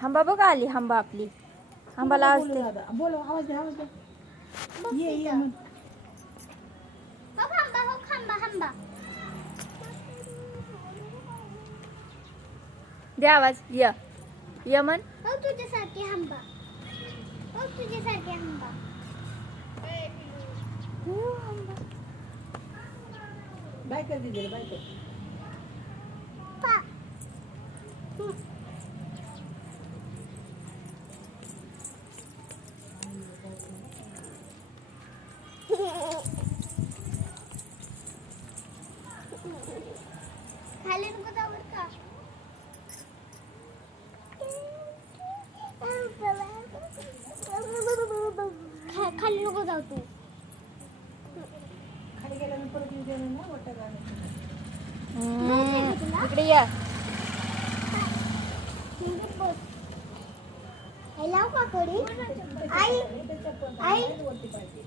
हंबा बघा आली हंबा आपली हंबाला असते बोलो आवाज दे आवाज दे ये म्हण हंबा दे आवाज य म्हण तुझ्यासाठी हंबा तुझ्यासाठी हंबा बाय कर दीदी बाय कर खाली नको जाऊ बरं का खाली नको जाऊ तू खाली गेल्यानंतर परत येऊ देणार ना वाटतं गाणं इकडे या लाव का कडी आई आई वरती पाहिजे